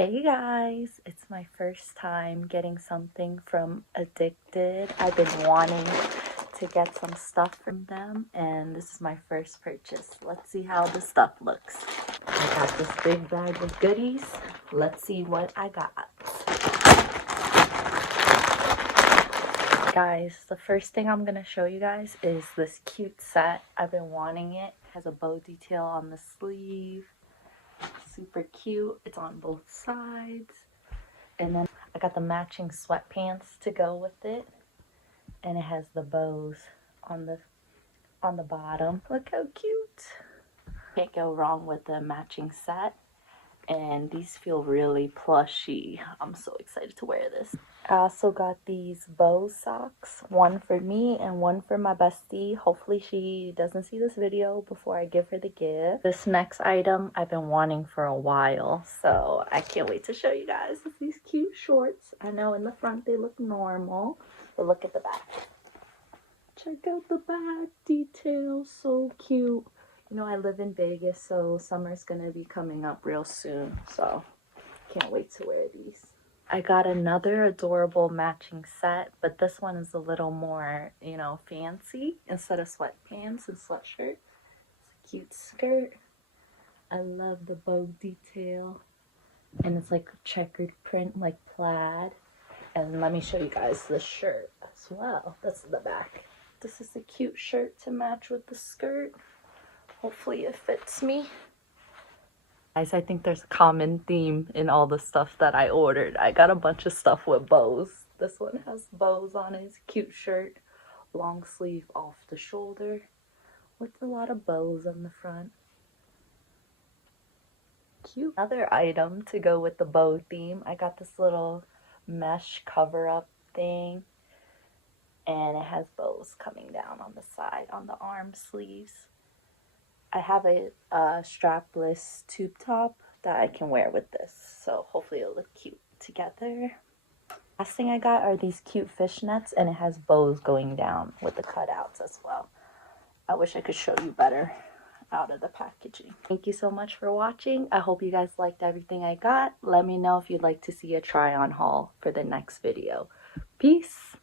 Hey guys, it's my first time getting something from Edikted. I've been wanting to get some stuff from them and this is my first purchase. Let's see how the stuff looks. I got this big bag of goodies. Let's see what I got. Guys, the first thing I'm gonna show you guys is this cute set. I've been wanting it. It has a bow detail on the sleeve. Super cute. It's on both sides. And then I got the matching sweatpants to go with it. And it has the bows on the bottom. Look how cute. Can't go wrong with the matching set. And these feel really plushy. I'm so excited to wear this. I also got these bow socks, one for me and one for my bestie. Hopefully she doesn't see this video before I give her the gift. This next item I've been wanting for a while, so I can't wait to show you guys. It's these cute shorts. I know in the front they look normal, but look at the back. Check out the back detail, so cute. You know, I live in Vegas, so summer's gonna be coming up real soon, so can't wait to wear these. I got another adorable matching set, but this one is a little more, you know, fancy. Instead of sweatpants and sweatshirt, it's a cute skirt. I love the bow detail, and it's like checkered print, like plaid. And let me show you guys the shirt as well. That's the back. This is a cute shirt to match with the skirt. Hopefully it fits me. Guys, I think there's a common theme in all the stuff that I ordered. I got a bunch of stuff with bows. This one has bows on it. It's a cute shirt. Long sleeve off the shoulder with a lot of bows on the front. Cute. Another item to go with the bow theme. I got this little mesh cover-up thing. And it has bows coming down on the side, on the arm sleeves. I have a strapless tube top that I can wear with this, so hopefully it'll look cute together. Last thing I got are these cute fishnets, and it has bows going down with the cutouts as well. I wish I could show you better out of the packaging. Thank you so much for watching. I hope you guys liked everything I got. Let me know if you'd like to see a try-on haul for the next video. Peace!